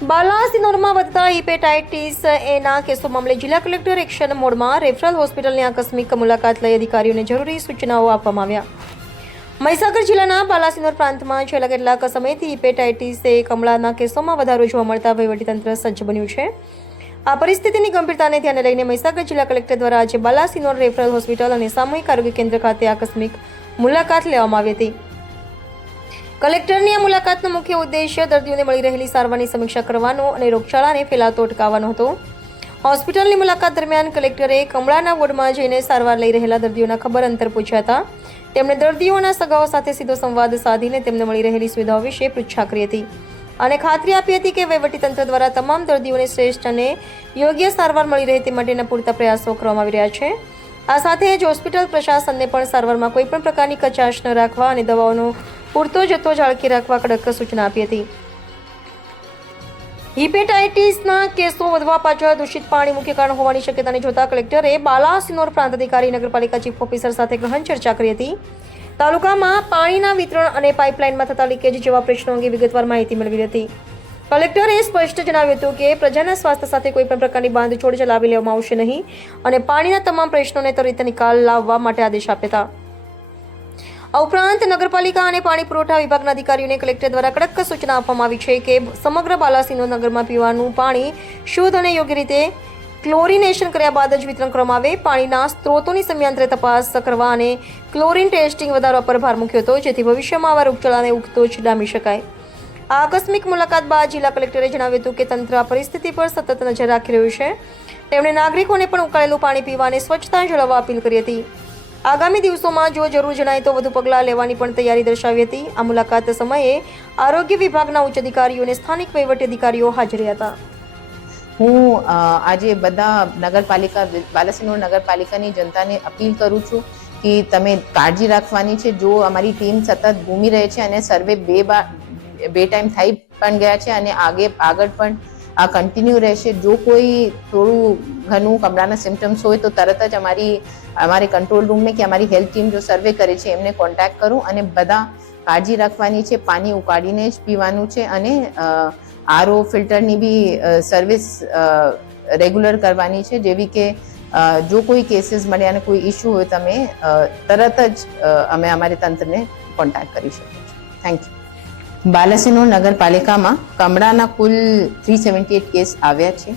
બાલાસિનોરમાં વધતા હિપેટાઇટિસ એના કેસો મામલે જિલ્લા કલેક્ટર એક્શન મોડમાં રેફરલ હોસ્પિટલની આકસ્મિક મુલાકાત લઈ અધિકારીઓને જરૂરી સૂચનાઓ આપવામાં આવ્યા. મહીસાગર જિલ્લાના બાલાસિનોર પ્રાંતમાં છેલ્લા કેટલાક સમયથી હિપેટાઇટિસે કમળાના કેસોમાં વધારો જોવા મળતા વહીવટીતંત્ર સજ્જ બન્યું છે. આ પરિસ્થિતિની ગંભીરતાને ધ્યાને લઈને મહીસાગર જિલ્લા કલેક્ટર દ્વારા આજે બાલાસિનોર રેફરલ હોસ્પિટલ અને સામૂહિક આરોગ્ય કેન્દ્ર ખાતે આકસ્મિક મુલાકાત લેવામાં આવી હતી. કલેક્ટરની આ મુલાકાતનો મુખ્ય ઉદ્દેશ્ય દર્દીઓને મળી રહેલી સારવારની સમીક્ષા કરવાનો અને રોગચાળાને ફેલાતો અટકાવવાનો હતો. હોસ્પિટલની મુલાકાત દરમિયાન કલેક્ટરે કમળાના વોર્ડમાં જઈને સારવાર લઈ રહેલા દર્દીઓના ખબર અંતર પૂછ્યા હતા. તેમણે દર્દીઓના સગાઓ સાથે સીધો સંવાદ સાધીને તેમને મળી રહેલી સુવિધાઓ વિશે પૃચ્છા કરી હતી અને ખાતરી આપી હતી કે વહીવટીતંત્ર દ્વારા તમામ દર્દીઓને શ્રેષ્ઠ અને યોગ્ય સારવાર મળી રહે તે માટેના પૂરતા પ્રયાસો કરવામાં આવી રહ્યા છે. આ સાથે જ હોસ્પિટલ પ્રશાસનને પણ સારવારમાં કોઈપણ પ્રકારની કચાશ ન રાખવા અને દવાઓનો પૂરતો જથ્થો જાળકી રાખવા કડક સૂચના આપી હતી. હિપેટાઇટિસના કેસો વધવા પાછળ દૂષિત પાણી મુખ્ય કારણ હોવાની શક્યતાને જોતા કલેક્ટરે બાલાસિનોર પ્રાંત અધિકારી, નગરપાલિકા ચીફ ઓફિસર સાથે ગહન ચર્ચા કરી હતી. તાલુકામાં પાણીના વિતરણ અને પાઇપલાઇનમાં થતા લીકેજ જેવા પ્રશ્નો અંગે વિગતવાર માહિતી મેળવી હતી. કલેક્ટરે સ્પષ્ટ જણાવ્યું હતું કે પ્રજાના સ્વાસ્થ્ય સાથે કોઈ પણ પ્રકારની બાંધછોડ ચલાવી લેવામાં આવશે નહીં અને પાણીના તમામ પ્રશ્નોને ત્વરિત નિકાલ લાવવા માટે આદેશ આપ્યા હતા. આ ઉપરાંત નગરપાલિકા અને પાણી પુરવઠા વિભાગના અધિકારીઓને કલેક્ટર દ્વારા કડક સૂચના આપવામાં આવી છે કે સમગ્ર બાલાસિનો નગરમાં પીવાનું પાણી શુદ્ધ અને યોગ્ય રીતે ક્લોરિનેશન કર્યા બાદ જ વિતરણ કરવામાં આવે. પાણીના સ્ત્રોતોની સમયાંતરે તપાસ કરવા અને ક્લોરિન ટેસ્ટિંગ વધારવા પર ભાર મૂક્યો હતો, જેથી ભવિષ્યમાં આવા રોગચાળાને ઉગતો જ ડામી શકાય. આ આકસ્મિક મુલાકાત બાદ જિલ્લા કલેક્ટરે જણાવ્યું હતું કે તંત્ર આ પરિસ્થિતિ પર સતત નજર રાખી રહ્યું છે. તેમણે નાગરિકોને પણ ઉકાળેલું પાણી પીવા અને સ્વચ્છતા જળવવા અપીલ કરી હતી. આગામી દિવસોમાં જો જરૂર જણાય તો વધુ પગલાં લેવાની પણ તૈયારી દર્શાવી હતી. આ મુલાકાત સમયે આરોગ્ય વિભાગના ઉચ્ચ અધિકારીઓ અને સ્થાનિક વહીવટી અધિકારીઓ હાજર હતા. હું આજે બધા નગરપાલિકા, બાલાસિનોર નગરપાલિકાની જનતાને અપીલ કરું છું કે તમે કાળજી રાખવાની છે. જો અમારી ટીમ સતત ઘૂમી રહે છે અને સર્વે બે બાર બે ટાઈમ થઈ પણ ગયા છે અને આગે, આગળ પણ આ કન્ટિન્યુ રહેશે. જો કોઈ થોડું ઘણું કમળાના સિમ્ટમ્સ હોય તો તરત જ અમારી, અમારે કંટ્રોલ રૂમને કે અમારી હેલ્થ ટીમ જો સર્વે કરે છે, એમને કોન્ટેક્ટ કરું અને બધા કાળજી રાખવાની છે, પાણી ઉકાળીને જ પીવાનું છે અને આરઓ ફિલ્ટરની બી સર્વિસ રેગ્યુલર કરવાની છે. જેવી કે જો કોઈ કેસીસ મળે અને કોઈ ઇશ્યુ હોય તમે તરત જ અમે અમારે તંત્રને કોન્ટેક્ટ કરી શકીએ છીએ. થેન્ક યુ બાલાસિનોર નગરપાલિકામાં કમળાના કુલ થ્રી સેવન્ટી એટ કેસ આવ્યા છે.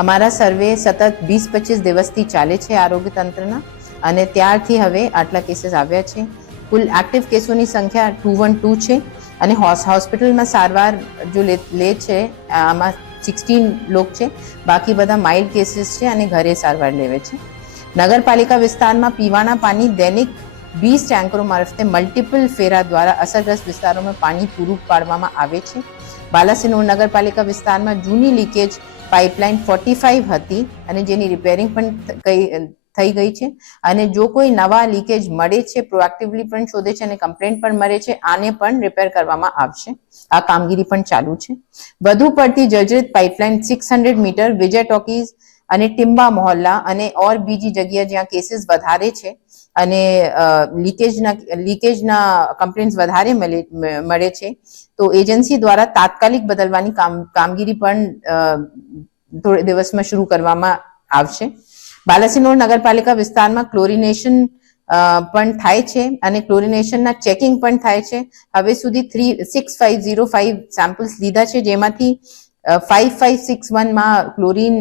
અમારા સર્વે સતત વીસ પચીસ દિવસથી ચાલે છે આરોગ્ય તંત્રના અને ત્યારથી હવે આટલા કેસીસ આવ્યા છે. કુલ એક્ટિવ કેસોની સંખ્યા ટુ વન ટુ છે અને હોસ્પિટલમાં સારવાર જો લે છે, આમાં સિક્સટીન લોક છે. બાકી બધા માઇલ્ડ કેસીસ છે અને ઘરે સારવાર લેવે છે. નગરપાલિકા વિસ્તારમાં પીવાના પાણી દૈનિક વીસ ટેન્કરો મારફતે મલ્ટિપલ ફેરા દ્વારા અસરગ્રસ્ત વિસ્તારોમાં પાણી પૂરું પાડવામાં આવે છે. બાલાસિનોર નગરપાલિકા વિસ્તારમાં જૂની લીકેજ પાઇપલાઇન ફોર્ટી ફાઇવ હતી અને જેની રિપેરિંગ પણ થઈ ગઈ છે. અને જો કોઈ નવા લીકેજ મળે છે પ્રોએક્ટિવલી પણ શોધે છે અને કમ્પ્લેન્ટ પણ મળે છે, આને પણ રિપેર કરવામાં આવશે. આ કામગીરી પણ ચાલુ છે. વધુ પડતી જર્જરિત pipeline six hundred metre Vijay talkies અને ટિમ્બા મોહલ્લા અને ઓર બીજી જગ્યા જ્યાં કેસીસ વધારે છે અને લીકેજના લીકેજના કમ્પ્લેન્ટ્સ વધારે મળે છે, તો એજન્સી દ્વારા તાત્કાલિક બદલવાની કામ, કામગીરી પણ થોડા દિવસમાં શરૂ કરવામાં આવશે. બાલાસિનોર નગરપાલિકા વિસ્તારમાં ક્લોરિનેશન પણ થાય છે અને ક્લોરિનેશનના ચેકિંગ પણ થાય છે. હવે સુધી three six five zero five samples લીધા છે, જેમાંથી ફાઇવ ફાઇવ સિક્સ વનમાં ક્લોરિન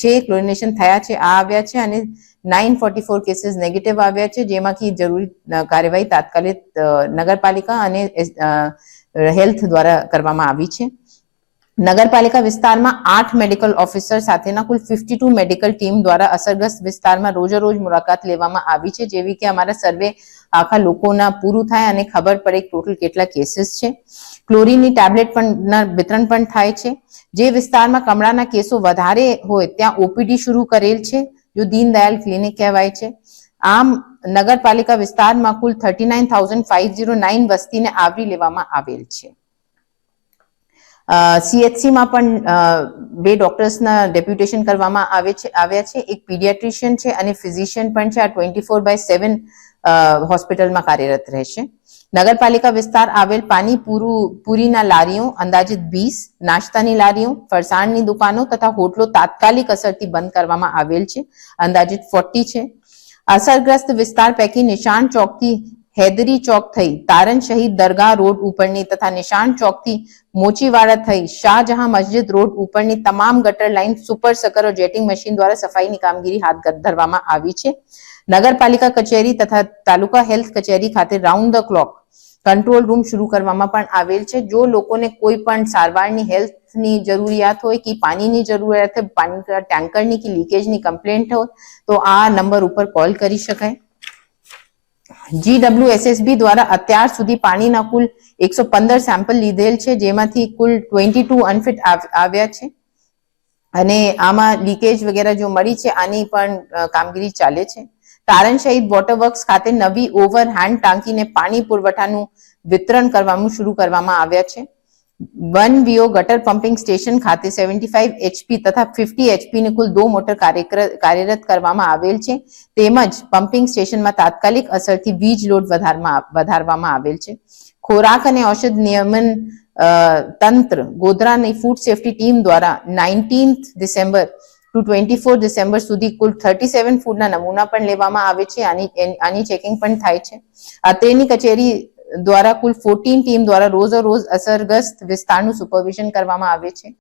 છે ક્લોરિનેશન થયા છે, આ આવ્યા છે અને nine forty four cases negative આવ્યા છે, જેમાંથી જરૂરી કાર્યવાહી તાત્કાલિક નગરપાલિકા અને હેલ્થ દ્વારા કરવામાં આવી છે. નગરપાલિકા વિસ્તારમાં આઠ મેડિકલ ઓફિસર સાથેના કુલ ફિફ્ટી ટુ મેડિકલ ટીમ દ્વારા અસરગ્રસ્ત વિસ્તારમાં રોજેરોજ મુલાકાત લેવામાં આવી છે, જેવી કે અમારા સર્વે આખા લોકોના પૂરું થાય અને ખબર પડે ટોટલ કેટલા કેસીસ છે. ક્લોરીનની ટેબ્લેટ પણ વિતરણ પણ થાય છે. જે વિસ્તારમાં કમળાના કેસો વધારે હોય, ત્યાં ઓપીડી શરૂ કરેલ છે, જો દીનદયાલ ક્લિનિક કહેવાય છે. આમ, નગરપાલિકા વિસ્તારમાં કુલ thirty nine thousand five zero nine વસ્તીને આવરી લેવામાં આવેલ છે. સીએચસીમાં પણ બે ડોક્ટર્સના ડેપ્યુટેશન કરવામાં આવે છે, આવ્યા છે. એક પીડિયાટ્રિશિયન છે અને ફિઝિશિયન પણ છે. આ ટ્વેન્ટી ફોર બાય સેવન હોસ્પિટલમાં કાર્યરત રહેશે. નગરપાલિકા વિસ્તાર આવેલ પાણી પૂરું, પૂરીના લારીઓ, અંદાજિત વીસ, નાસ્તાની લારીઓ, ફરસાણની દુકાનો તથા હોટલો તાત્કાલિક અસરથી બંધ કરવામાં આવેલ છે. અંદાજિત ફોર્ટી છે. અસરગ્રસ્ત વિસ્તાર પૈકી નિશાન ચોકથી હૈદરી ચોક થઈ. તારન શહીદ દરગાહ રોડ ઉપરની તથા નિશાન ચોકથી મોચીવાડા થઈ. શાહજહાં મસ્જિદ રોડ ઉપરની તમામ ગટર line super sucker jetting machine દ્વારા સફાઈની કામગીરી હાથ ધરવામાં આવી છે. નગરપાલિકા કચેરી તથા તાલુકા હેલ્થ કચેરી ખાતે round the clock control room શરૂ કરવામાં પણ આવેલ છે. જો લોકોને કોઈ પણ સારવારની, હેલ્થની જરૂરિયાત હોય કે પાણીની જરૂરિયાત હોય, પાણી ટેન્કરની કે લીકેજની કમ્પ્લેન્ટ હોય, તો આ નંબર ઉપર કોલ કરી શકાય. જીડબ્લ્યુએસએસબી દ્વારા અત્યાર સુધી પાણીના કુલ એકસો પંદર સેમ્પલ લીધેલ છે, જેમાંથી કુલ ટ્વેન્ટી ટુ અનફિટ આવ્યા છે. અને આમાં લીકેજ વગેરે જો મળી છે, આની પણ કામગીરી ચાલે છે. તારણ શહીદ વોટરવર્ક્સ ખાતે નવી ઓવર હેન્ડ ટાંકીને પાણી પુરવઠાનું વિતરણ કરવાનું શરૂ કરવામાં આવ્યા છે. વન વીઓ ગટર પમ્પિંગ સ્ટેશન ખાતે સેવન્ટી ફાઈવ એચપી તથા ફિફ્ટી એચપી ની કુલ દો મોટર કાર્યરત કરવામાં આવેલ છે. તેમજ પમ્પિંગ સ્ટેશનમાં તાત્કાલિક અસરથી વીજ લોડ વધારવામાં આવેલ છે. ખોરાક અને ઔષધ નિયમન તંત્ર ગોધરાની ફૂડ સેફ્ટી ટીમ દ્વારા nineteenth December to twenty four December સુધી કુલ થર્ટી સેવન ફૂડના નમૂના પણ લેવામાં આવે છે. આની આની ચેકિંગ પણ થાય છે. અત્રેની કચેરી દ્વારા કુલ ફોર્ટીન ટીમ દ્વારા રોજ રોજ અસરગ્રસ્ત વિસ્તારનું સુપરવિઝન કરવામાં આવે છે.